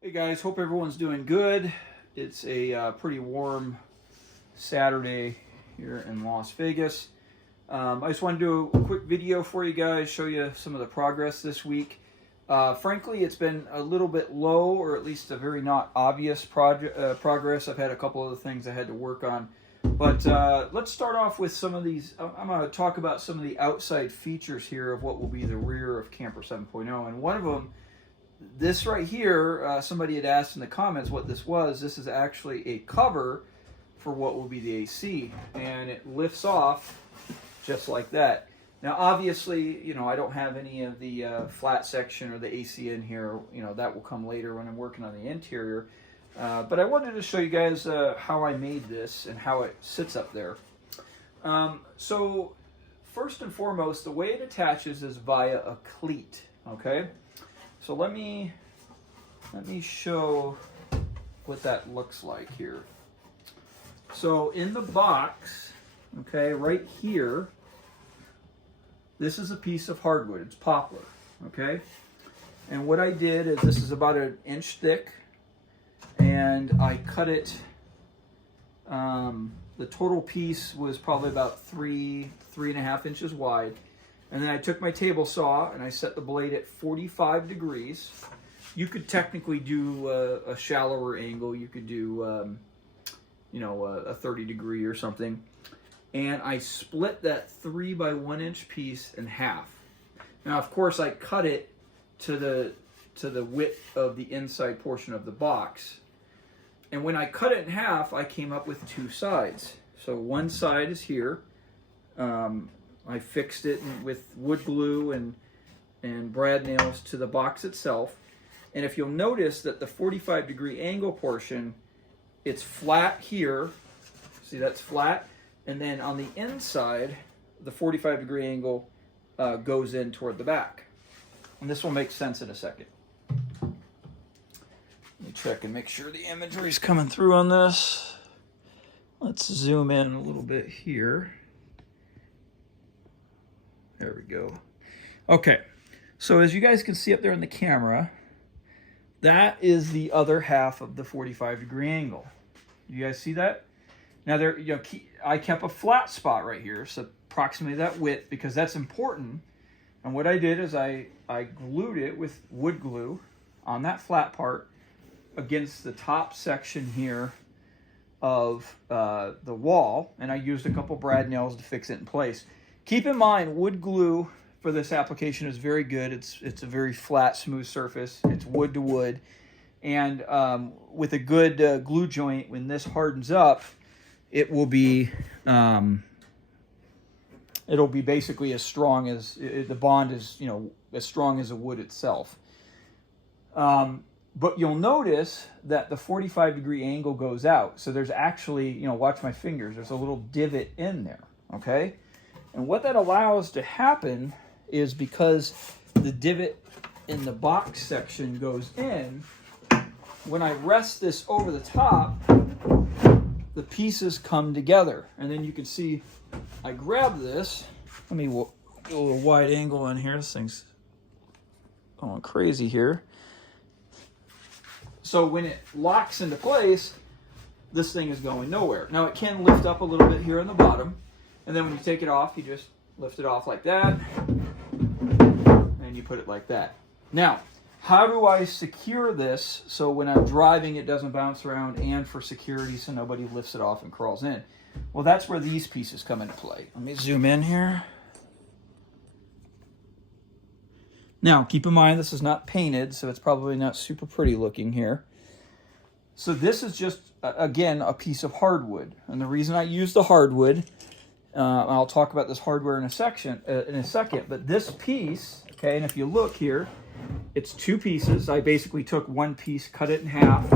Hey guys, hope everyone's doing good. It's a pretty warm Saturday here in Las Vegas. I just want to do a quick video for you guys, show you some of the progress this week. Frankly, it's been a little bit low, or at least a very not obvious progress. I've had a couple other things I had to work on. But let's start off with some of these. I'm going to talk about some of the outside features here of what will be the rear of Camper 7.0. And one of them, this right here, somebody had asked in the comments what this was. This is actually a cover for what will be the AC, and it lifts off just like that. Now, obviously, I don't have any of the flat section or the AC in here. That will come later when I'm working on the interior. But I wanted to show you guys how I made this and how it sits up there. So, first and foremost, the way it attaches is via a cleat. Okay. So let me show what that looks like here. So in the box, okay, right here, this is a piece of hardwood. It's poplar, okay? And what I did is, this is about 1 inch thick, and I cut it, the total piece was probably about 3.5 inches wide. And then I took my table saw and I set the blade at 45 degrees. You could technically do a shallower angle. You could do, a 30 degree or something. And I split that 3 by 1 inch piece in half. Now, of course, I cut it to the width of the inside portion of the box. And when I cut it in half, I came up with 2 sides. So one side is here. I fixed it with wood glue and brad nails to the box itself. And if you'll notice that the 45 degree angle portion, it's flat here. See, that's flat. And then on the inside, the 45 degree angle goes in toward the back. And this will make sense in a second. Let me check and make sure the imagery is coming through on this. Let's zoom in a little bit here. There we go. Okay, so as you guys can see up there in the camera, that is the other half of the 45 degree angle. You guys see that? Now I kept a flat spot right here, so approximately that width, because that's important. And what I did is I glued it with wood glue on that flat part against the top section here of the wall, and I used a couple brad nails to fix it in place. Keep in mind, wood glue for this application is very good. It's a very flat, smooth surface. It's wood to wood. And with a good glue joint, when this hardens up, it will be it'll be basically as strong as, the bond is, as strong as the wood itself. But you'll notice that the 45 degree angle goes out. So there's actually, watch my fingers, there's a little divot in there, okay? And what that allows to happen is, because the divot in the box section goes in, when I rest this over the top, the pieces come together. And then you can see I grab this. Let me do a little wide angle in here. This thing's going crazy here. So when it locks into place, this thing is going nowhere. Now, it can lift up a little bit here on the bottom. And then when you take it off, you just lift it off like that, and you put it like that. Now, how do I secure this so when I'm driving it doesn't bounce around, and for security so nobody lifts it off and crawls in? Well, that's where these pieces come into play. Let me zoom in here. Now, keep in mind, this is not painted, so it's probably not super pretty looking here. So this is just, again, a piece of hardwood. And the reason I use the hardwood, I'll talk about this hardware in a second, but this piece, okay, and if you look here, it's 2 pieces. I basically took one piece, cut it in half.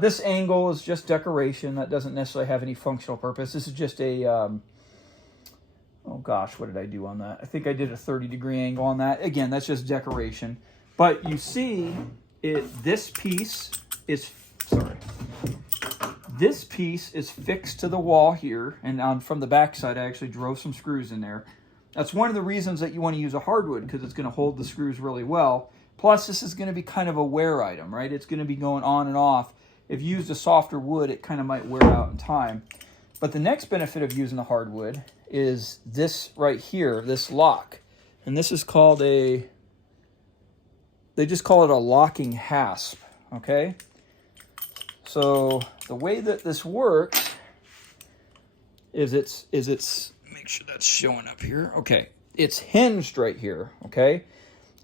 This angle is just decoration. That doesn't necessarily have any functional purpose. This is just a, oh gosh, what did I do on that? I think I did a 30 degree angle on that. Again, that's just decoration. But you see, this piece is, this piece is fixed to the wall here, and from the back side, I actually drove some screws in there. That's one of the reasons that you want to use a hardwood, because it's going to hold the screws really well. Plus, this is going to be kind of a wear item, right? It's going to be going on and off. If you used a softer wood, it kind of might wear out in time. But the next benefit of using the hardwood is this right here, this lock. And this is called they just call it a locking hasp, okay? So the way that this works is it's make sure that's showing up here. Okay, it's hinged right here, okay?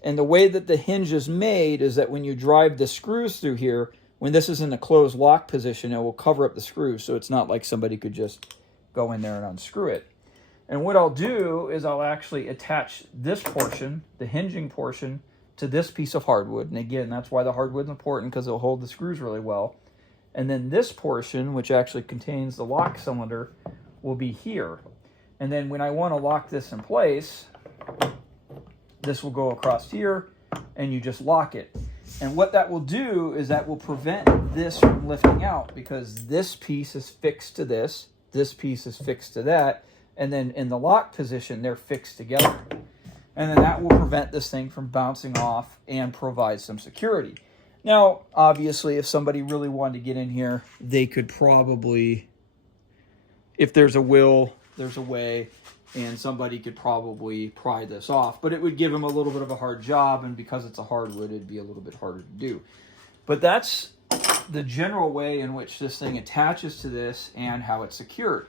And the way that the hinge is made is that when you drive the screws through here, when this is in the closed lock position, it will cover up the screws, so it's not like somebody could just go in there and unscrew it. And what I'll do is I'll actually attach this portion, the hinging portion, to this piece of hardwood. And again, that's why the hardwood's important, because it'll hold the screws really well. And then this portion, which actually contains the lock cylinder, will be here. And then when I want to lock this in place, this will go across here, and you just lock it. And what that will do is that will prevent this from lifting out, because this piece is fixed to this piece is fixed to that, and then in the lock position, they're fixed together. And then that will prevent this thing from bouncing off and provide some security. Now, obviously, if somebody really wanted to get in here, they could probably, if there's a will, there's a way, and somebody could probably pry this off. But it would give them a little bit of a hard job, and because it's a hardwood, it'd be a little bit harder to do. But that's the general way in which this thing attaches to this and how it's secured.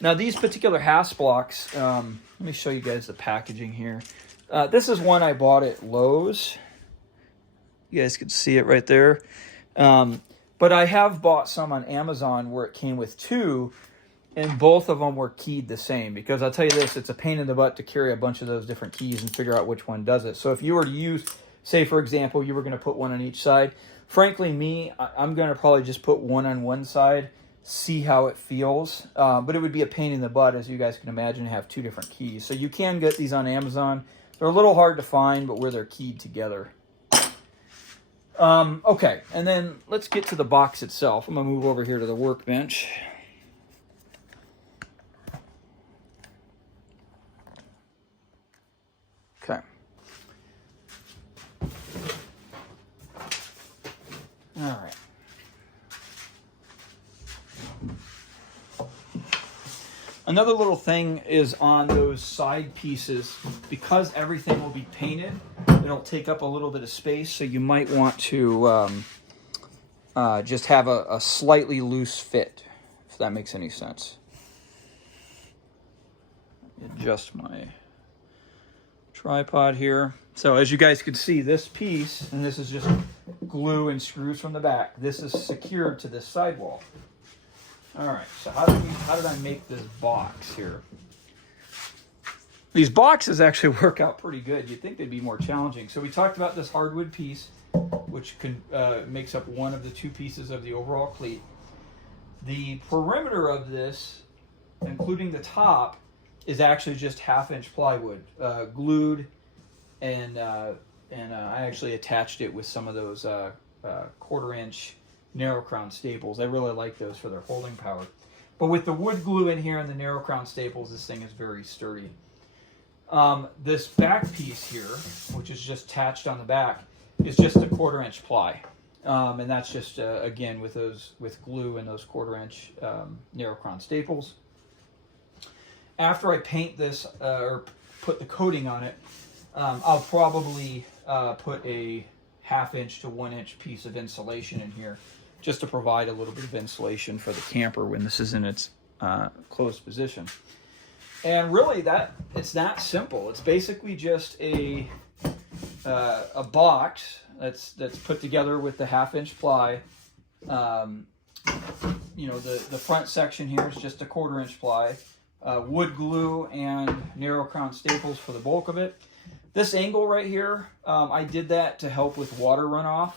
Now, these particular hasp blocks, let me show you guys the packaging here. This is one I bought at Lowe's. You guys can see it right there. But I have bought some on Amazon where it came with two, and both of them were keyed the same. Because I'll tell you this, it's a pain in the butt to carry a bunch of those different keys and figure out which one does it. So if you were to use, say for example, you were going to put one on each side. Frankly, I'm going to probably just put one on one side, see how it feels. But it would be a pain in the butt, as you guys can imagine, to have two different keys. So you can get these on Amazon. They're a little hard to find, but where they're keyed together. Okay, and then let's get to the box itself. I'm going to move over here to the workbench. Okay. All right. Another little thing is on those side pieces, because everything will be painted, it'll take up a little bit of space, so you might want to just have a slightly loose fit, if that makes any sense. Adjust my tripod here. So as you guys can see, this piece, and this is just glue and screws from the back, this is secured to this sidewall. All right, so how did I make this box here? These boxes actually work out pretty good. You'd think they'd be more challenging. So we talked about this hardwood piece, which makes up one of the two pieces of the overall cleat. The perimeter of this, including the top, is actually just 1/2-inch plywood, glued, and I actually attached it with some of those 1/4-inch narrow crown staples. I really like those for their holding power. But with the wood glue in here and the narrow crown staples, this thing is very sturdy. This back piece here, which is just attached on the back, is just a 1/4-inch ply. And that's just, again, with glue and those 1/4-inch narrow crown staples. After I paint this, or put the coating on it, I'll probably put a 1/2-inch to 1-inch piece of insulation in here, just to provide a little bit of insulation for the camper when this is in its closed position. And really, it's that simple. It's basically just a box that's put together with the 1/2-inch ply. You know, the front section here is just a 1/4-inch ply. Wood glue and narrow crown staples for the bulk of it. This angle right here, I did that to help with water runoff.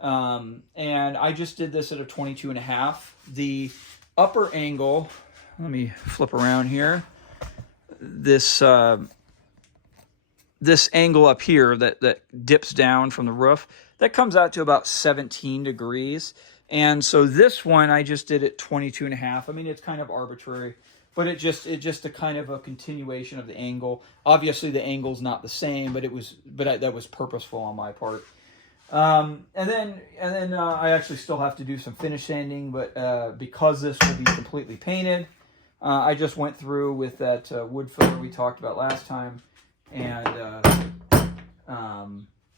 And I just did this at a 22.5. The upper angle, let me flip around here. This angle up here that dips down from the roof, that comes out to about 17 degrees. And so this one, I just did it 22.5. I mean, it's kind of arbitrary, but it just a kind of a continuation of the angle. Obviously, the angle's not the same, but that was purposeful on my part. And then I actually still have to do some finish sanding, but because this will be completely painted, I just went through with that wood filler we talked about last time, and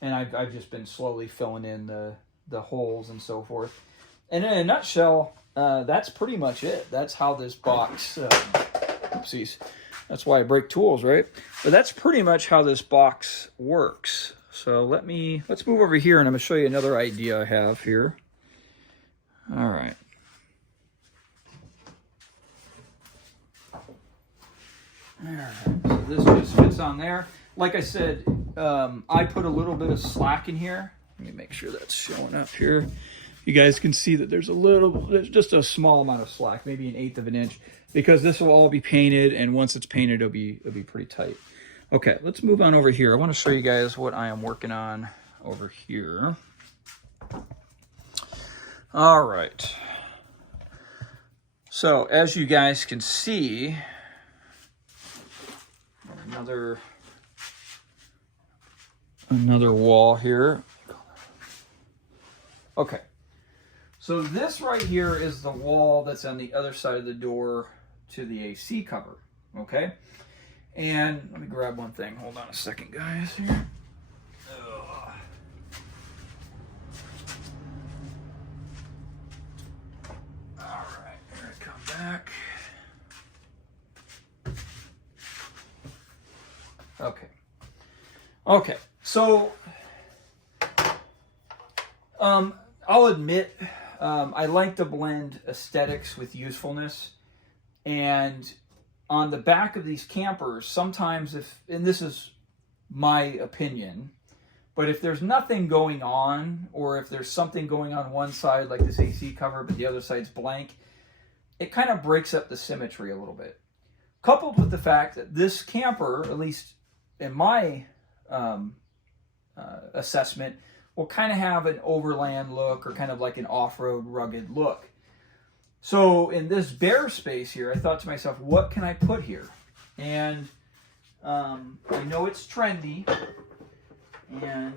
I've just been slowly filling in the holes and so forth. And in a nutshell, that's pretty much it. That's how this box, oopsies, that's why I break tools, right? But that's pretty much how this box works. So let's move over here, and I'm going to show you another idea I have here. All right. All right, so this just fits on there. Like I said, I put a little bit of slack in here. Let me make sure that's showing up here. You guys can see that there's just a small amount of slack, maybe 1/8 of an inch, because this will all be painted, and once it's painted, it'll be pretty tight. Okay, let's move on over here. I want to show you guys what I am working on over here. All right. So as you guys can see, another wall here. Okay. So this right here is the wall that's on the other side of the door to the AC cover, okay? And let me grab one thing. Hold on a second, guys, here. Ugh. All right, here I come back. Okay, so I'll admit I like to blend aesthetics with usefulness, and on the back of these campers, sometimes and this is my opinion, but if there's nothing going on, or if there's something going on one side, like this AC cover, but the other side's blank, it kind of breaks up the symmetry a little bit. Coupled with the fact that this camper, at least in my assessment, will kind of have an overland look, or kind of like an off-road rugged look. So in this bare space here, I thought to myself, what can I put here? And I know it's trendy, and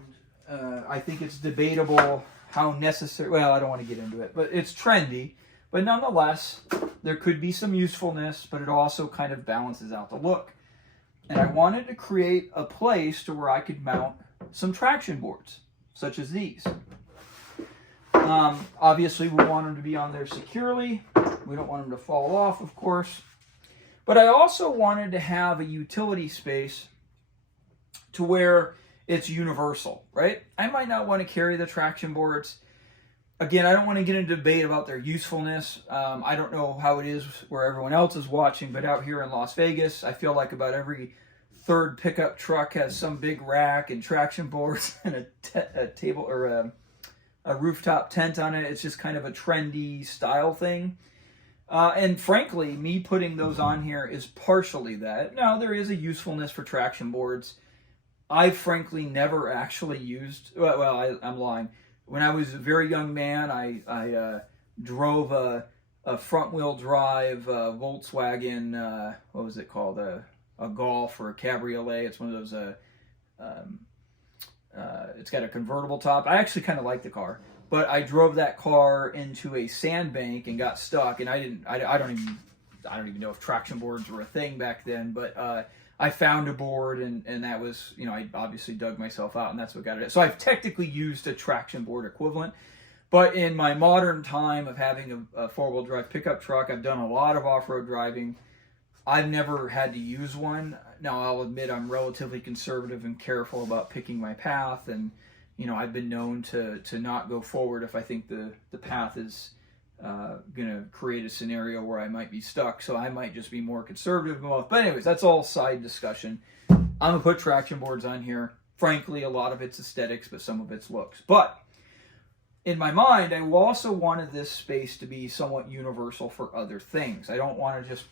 I think it's debatable how necessary, well, I don't want to get into it, but it's trendy. But nonetheless, there could be some usefulness, but it also kind of balances out the look. And I wanted to create a place to where I could mount some traction boards, such as these. Obviously, we want them to be on there securely. We don't want them to fall off, of course. But I also wanted to have a utility space to where it's universal, right? I might not want to carry the traction boards. Again, I don't want to get into debate about their usefulness. I don't know how it is where everyone else is watching, but out here in Las Vegas, I feel like about every third pickup truck has some big rack and traction boards and a table or a rooftop tent on it. It's just kind of a trendy style thing. And frankly, me putting those on here is partially that. Now, there is a usefulness for traction boards. I've frankly never actually used, I'm lying. When I was a very young man, I drove a front-wheel drive Volkswagen, what was it called, a Golf or a Cabriolet. It's one of those, it's got a convertible top. I actually kind of like the car, but I drove that car into a sandbank and got stuck, and I don't even know if traction boards were a thing back then, but I found a board, and that was, I obviously dug myself out, and that's what got it. So I've technically used a traction board equivalent, but in my modern time of having a four-wheel drive pickup truck, I've done a lot of off-road driving. I've never had to use one. Now, I'll admit I'm relatively conservative and careful about picking my path, and I've been known to not go forward if I think the path is going to create a scenario where I might be stuck, so I might just be more conservative. But anyways, that's all side discussion. I'm going to put traction boards on here. Frankly, a lot of it's aesthetics, but some of it's looks. But in my mind, I also wanted this space to be somewhat universal for other things. I don't want to just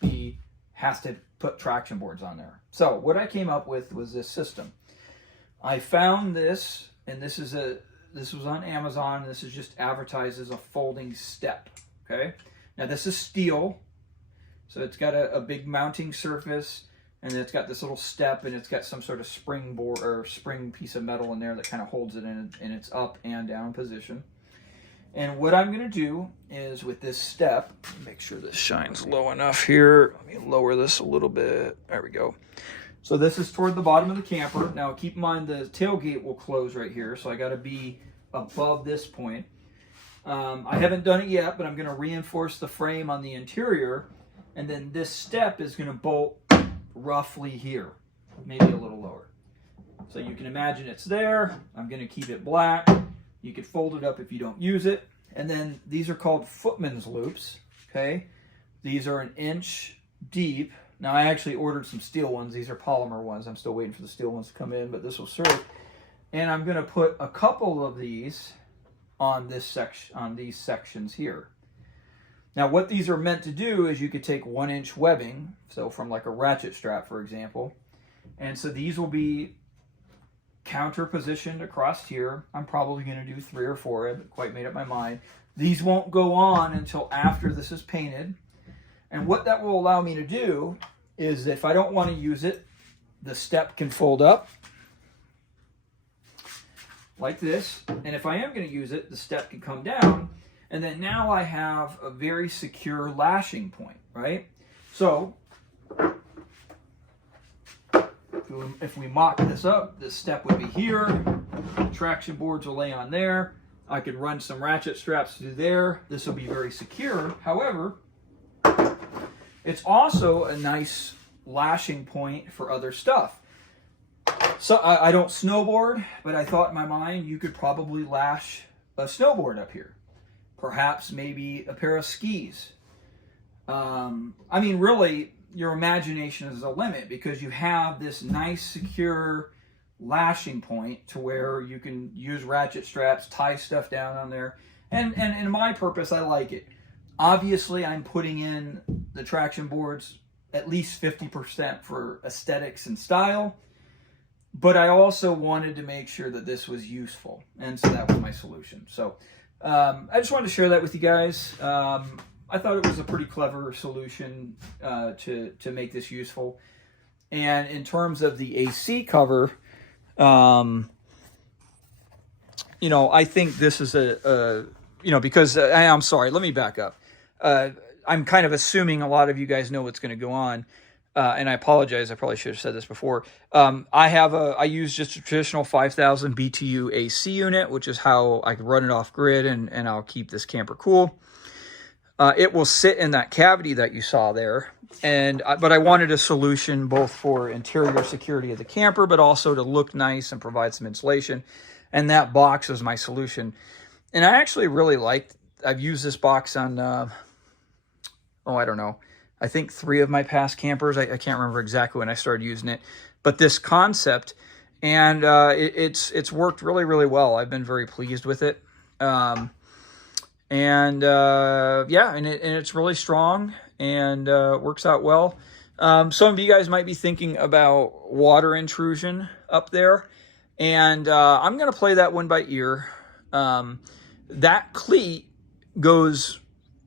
has to put traction boards on there. So what I came up with was this system. I found this, and this was on Amazon. This is just advertised as a folding step. Okay. Now this is steel, So it's got a big mounting surface, and then it's got this little step, and it's got some sort of spring board or spring piece of metal in there that kind of holds it in its up and down position. And what I'm going to do is with this step, make sure this shines low enough here. Let me lower this a little bit. There we go. So this is toward the bottom of the camper. Now keep in mind the tailgate will close right here, so I got to be above this point. I haven't done it yet, but I'm going to reinforce the frame on the interior, and then this step is going to bolt roughly here, maybe a little lower. So you can imagine it's there. I'm going to keep it black. You could fold it up if you don't use it. And then these are called footman's loops, okay? These are 1 inch deep. Now I actually ordered some steel ones. These are polymer ones. I'm still waiting for the steel ones to come in, but this will serve. And I'm going to put a couple of these on this section, on these sections here. Now what these are meant to do is you could take 1 inch webbing, so from like a ratchet strap, for example, and so these will be counter positioned across here. I'm probably going to do 3 or 4. I haven't quite made up my mind. These won't go on until after this is painted. And what that will allow me to do is if I don't want to use it, the step can fold up like this. And if I am going to use it, the step can come down. And then now I have a very secure lashing point, right? So if we mock this up, this step would be here. Traction boards will lay on there. I could run some ratchet straps through there. This will be very secure. However, it's also a nice lashing point for other stuff. So I don't snowboard, but I thought in my mind you could probably lash a snowboard up here. Perhaps maybe a pair of skis. I mean, really, your imagination is the limit because you have this nice, secure lashing point to where you can use ratchet straps, tie stuff down on there. And in my purpose, I like it. Obviously, I'm putting in the traction boards at least 50% for aesthetics and style. But I also wanted to make sure that this was useful. And so that was my solution. So I just wanted to share that with you guys. I thought it was a pretty clever solution to make this useful. And in terms of the AC cover, you know, I think this is because I'm sorry, let me back up. I'm kind of assuming a lot of you guys know what's going to go on. And I apologize. I probably should have said this before. I use just a traditional 5,000 BTU AC unit, which is how I can run it off grid and I'll keep this camper cool. It will sit in that cavity that you saw there. But I wanted a solution both for interior security of the camper, but also to look nice and provide some insulation. And that box was my solution. And I actually really I've used this box on, I don't know. I think 3 of my past campers. I can't remember exactly when I started using it, but this concept, and it's worked really, really well. I've been very pleased with it. Yeah, and it's really strong and works out well. Some of you guys might be thinking about water intrusion up there, and I'm going to play that one by ear. That cleat goes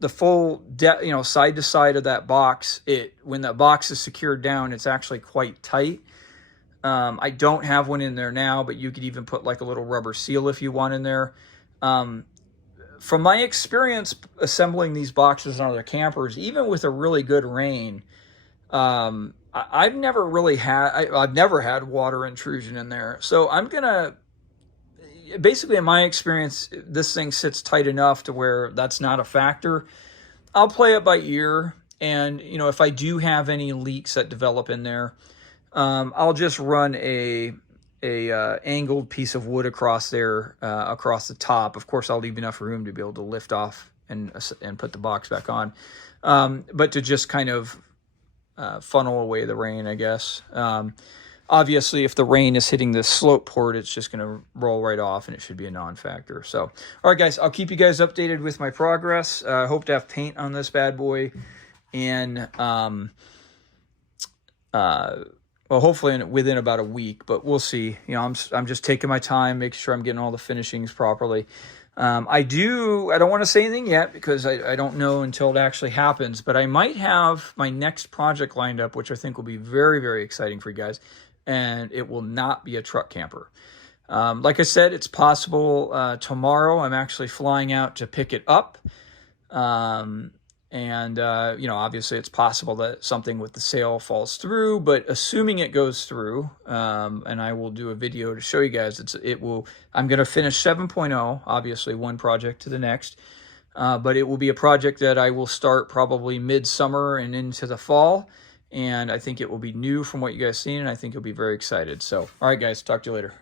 the full depth, side to side of that box. When that box is secured down, it's actually quite tight. I don't have one in there now, but you could even put like a little rubber seal if you want in there. From my experience assembling these boxes on other campers, even with a really good rain, I've never had water intrusion in there. So I'm gonna, basically in my experience, this thing sits tight enough to where that's not a factor. I'll play it by ear, and if I do have any leaks that develop in there, I'll just run a angled piece of wood across there, across the top. Of course, I'll leave enough room to be able to lift off and put the box back on, but to just kind of funnel away the rain, I guess. Obviously, if the rain is hitting this slope port, it's just going to roll right off, and it should be a non-factor. So, all right, guys, I'll keep you guys updated with my progress. I hope to have paint on this bad boy, and hopefully within about a week, but we'll see. I'm just taking my time, making sure I'm getting all the finishings properly. I don't want to say anything yet because I don't know until it actually happens, but I might have my next project lined up, which I think will be very, very exciting for you guys. And it will not be a truck camper. Like I said, it's possible tomorrow I'm actually flying out to pick it up. Obviously it's possible that something with the sale falls through, but assuming it goes through, and I will do a video to show you guys, I'm going to finish 7.0, obviously one project to the next, but it will be a project that I will start probably midsummer and into the fall, and I think it will be new from what you guys seen, and I think you'll be very excited. So, all right guys, talk to you later.